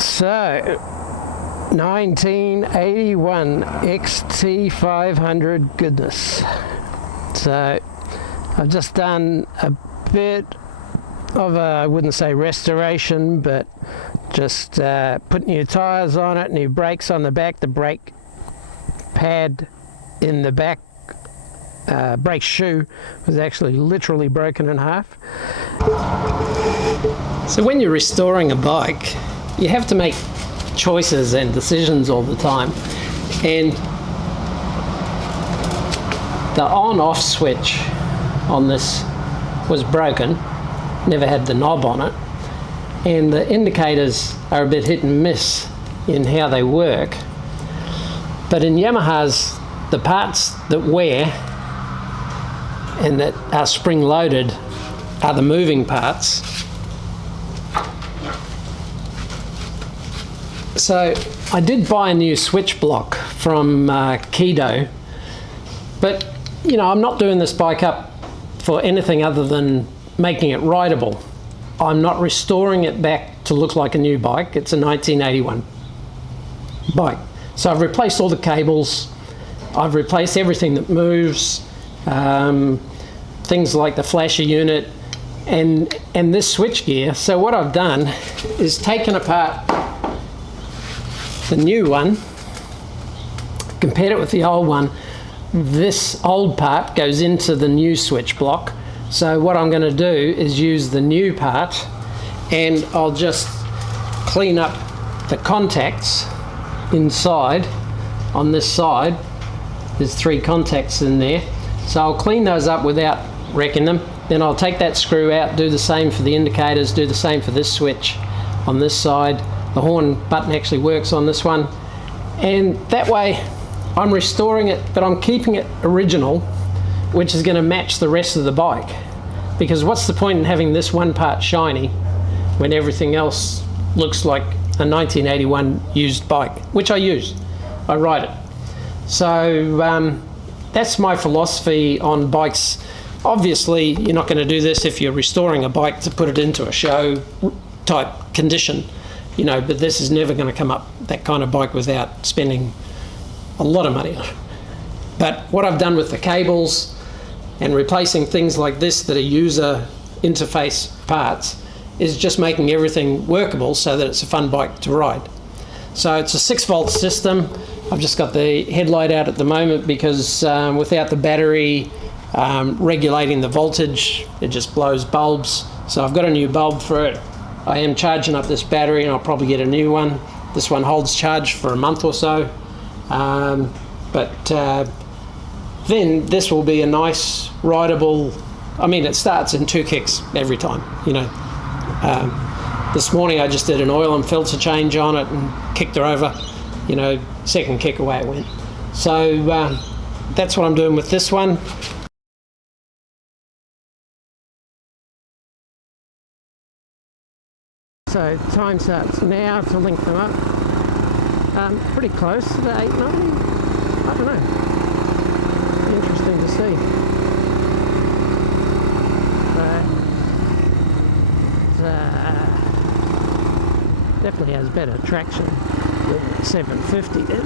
So, 1981 XT500 goodness. So, I've just done a bit of a, I wouldn't say restoration, but just put new tyres on it, new brakes on the back. The brake pad in the back brake shoe was actually literally broken in half. So when you're restoring a bike, you have to make choices and decisions all the time, and the on-off switch on this was broken, never had the knob on it, and the indicators are a bit hit and miss in how they work. But in Yamahas, the parts that wear and that are spring-loaded are the moving parts. So I did buy a new switch block from Kido, but you know, I'm not doing this bike up for anything other than making it rideable. I'm not restoring it back to look like a new bike. It's a 1981 bike. So I've replaced all the cables, I've replaced everything that moves, things like the flasher unit and this switch gear. So what I've done is taken apart the new one, compared it with the old one. This old part goes into the new switch block. So what I'm going to do is use the new part, and I'll just clean up the contacts inside. On this side there's 3 contacts in there, so I'll clean those up without wrecking them. Then I'll take that screw out, do the same for the indicators, do the same for this switch on this side. The horn button actually works on this one, and that way I'm restoring it, but I'm keeping it original, which is going to match the rest of the bike. Because what's the point in having this one part shiny when everything else looks like a 1981 used bike, which I use, I ride it. So that's my philosophy on bikes. Obviously you're not going to do this if you're restoring a bike to put it into a show type condition, you know, but this is never going to come up, that kind of bike, without spending a lot of money on it. But what I've done with the cables and replacing things like this that are user interface parts is just making everything workable so that it's a fun bike to ride. So it's a 6-volt system. I've just got the headlight out at the moment because without the battery regulating the voltage, it just blows bulbs. So I've got a new bulb for it. I am charging up this battery, and I'll probably get a new one. This one holds charge for a month or so. Then this will be a nice rideable, I mean, it starts in 2 kicks every time, you know. This morning I just did an oil and filter change on it and kicked her over, you know, second kick away it went. So that's what I'm doing with this one. So time starts now to link them up. Pretty close to the 890. I don't know. Interesting to see. But definitely has better traction than 750 did.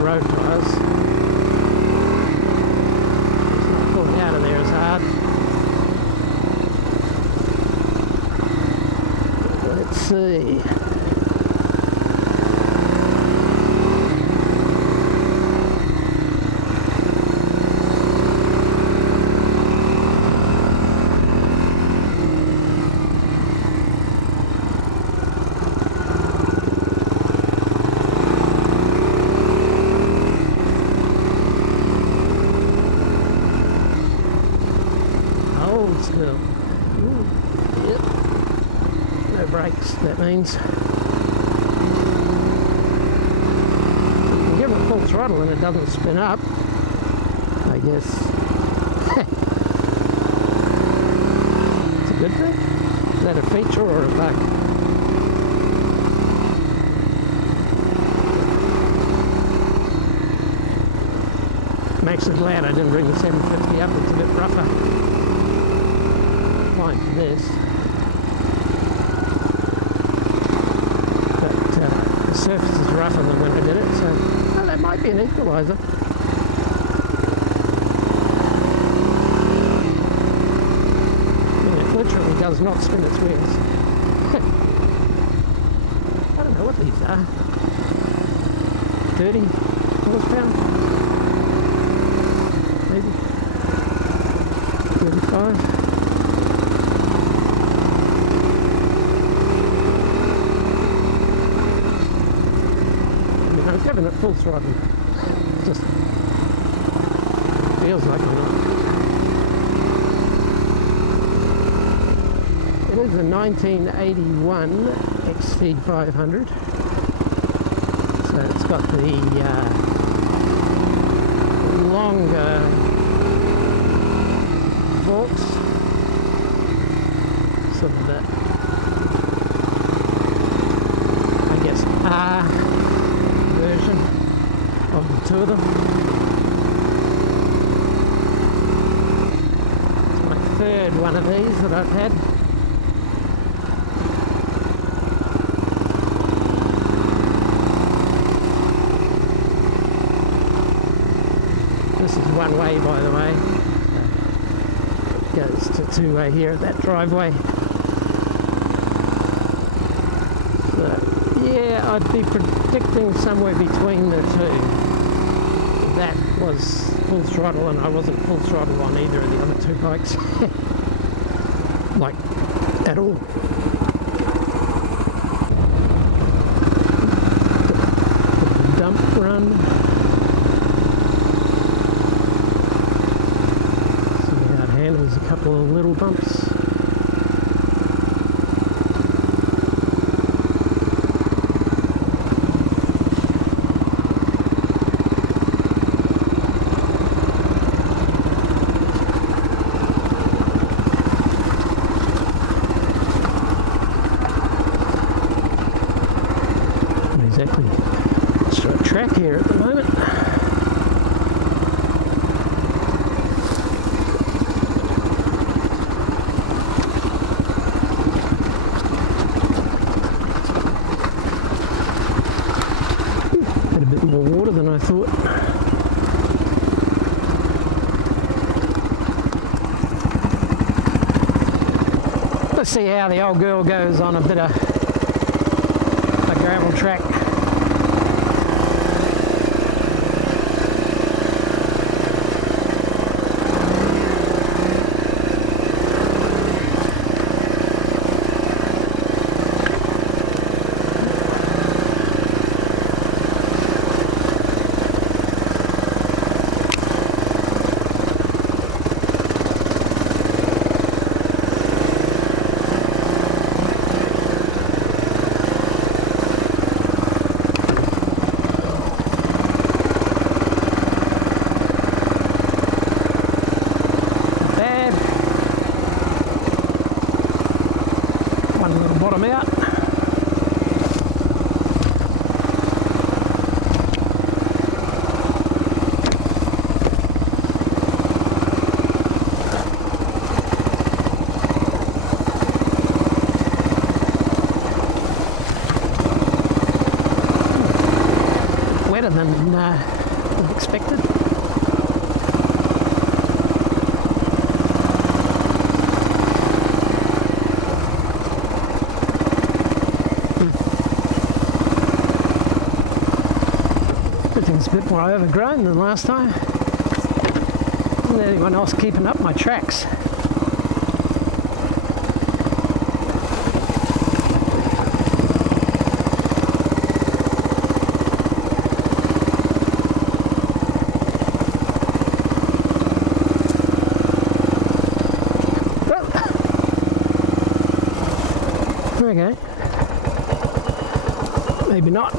Road tyres. It's not pulling out of there as hard. Let's see. Old school. Ooh, yep. No brakes, that means. You can give it full throttle and it doesn't spin up, I guess. It's a good thing. Is that a feature or a bug? I'm actually glad I didn't bring the 750 up. It's a bit rougher. Fine for this. But surface is rougher than when I did it, so well, that might be an equalizer. Yeah, it literally does not spin its wheels. I don't know what these are. 30 horsepower? Maybe 35. I was giving it full throttle. Just feels like I'm not. It is a 1981 XT500. So it's got the longer forks, sort of the, I guess, R version of the two of them. It's my third one of these that I've had. This is one way, by the way. It goes to two-way here at that driveway. So, yeah, I'd be predicting somewhere between the two. That was full throttle and I wasn't full throttle on either of the other two bikes. Like, at all. Dump run. There's a couple of little bumps. Not exactly a straight track here at the moment. More water than I thought. Let's see how the old girl goes on a bit of a gravel track. Bottom out. Wetter than expected. Everything's a bit more overgrown than last time. Isn't anyone else keeping up my tracks? Okay. Maybe not.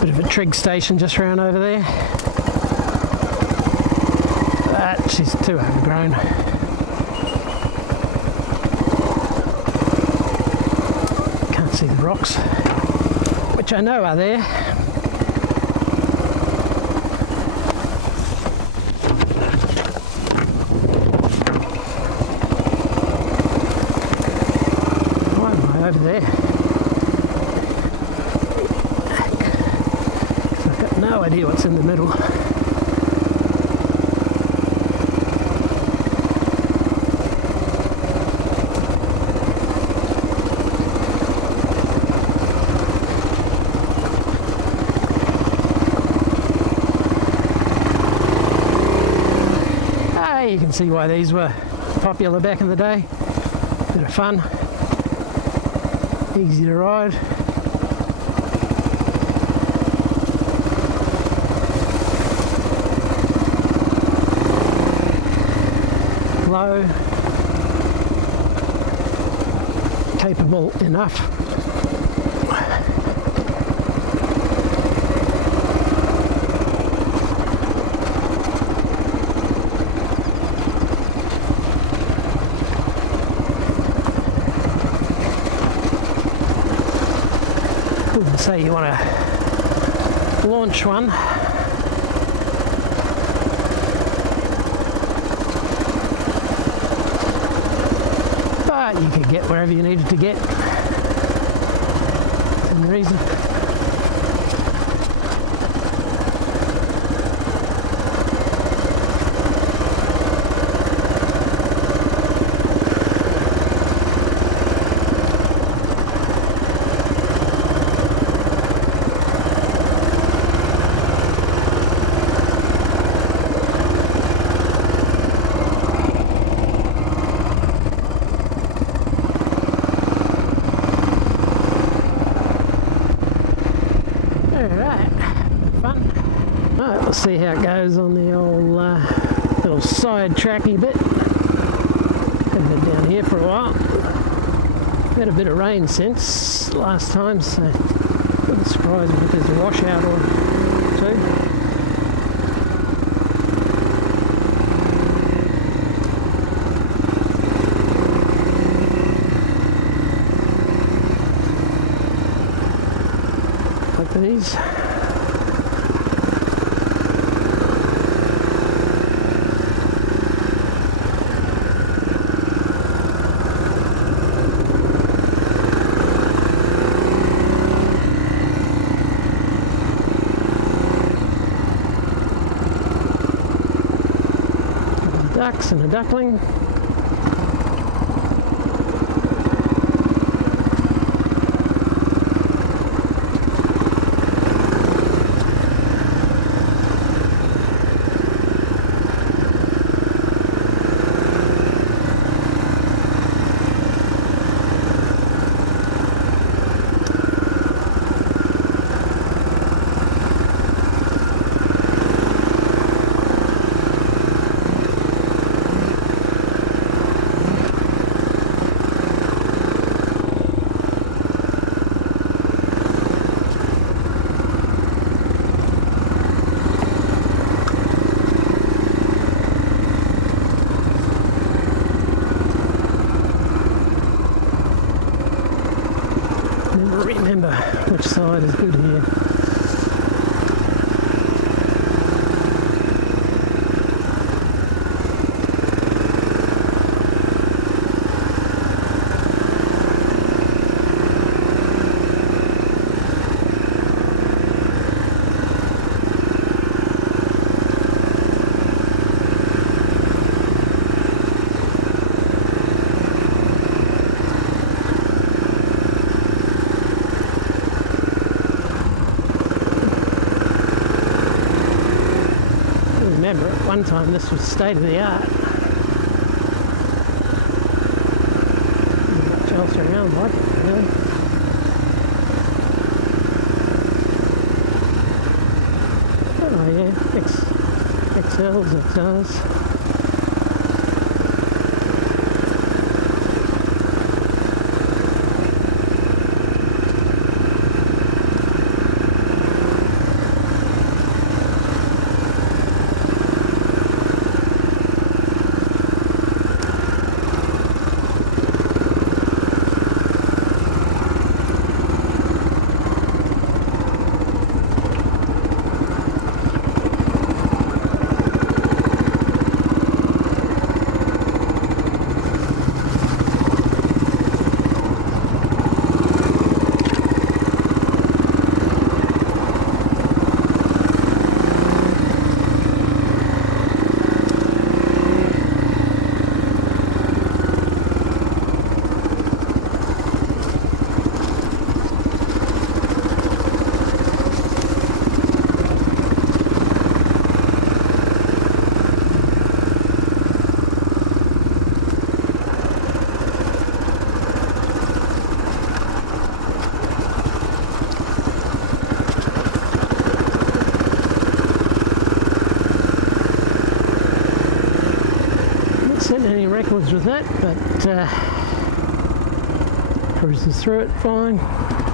Bit of a trig station just round over there. But she's too overgrown. Can't see the rocks, which I know are there. idea what's in the middle. You can see why these were popular back in the day. Bit of fun, easy to ride. Low, capable enough. Wouldn't say you want to launch one. But you could get wherever you needed to get within reason. Let's see how it goes on the old little side tracky bit. Haven't been down here for a while. Had a bit of rain since last time, so wouldn't surprise me if there's a washout or two. Like these. Ducks and a duckling. Remember which side is good here. Remember, at one time this was state of the art. Not much else around like it, really. Oh yeah, XLs, XRs. backwards with that, but cruises through it fine.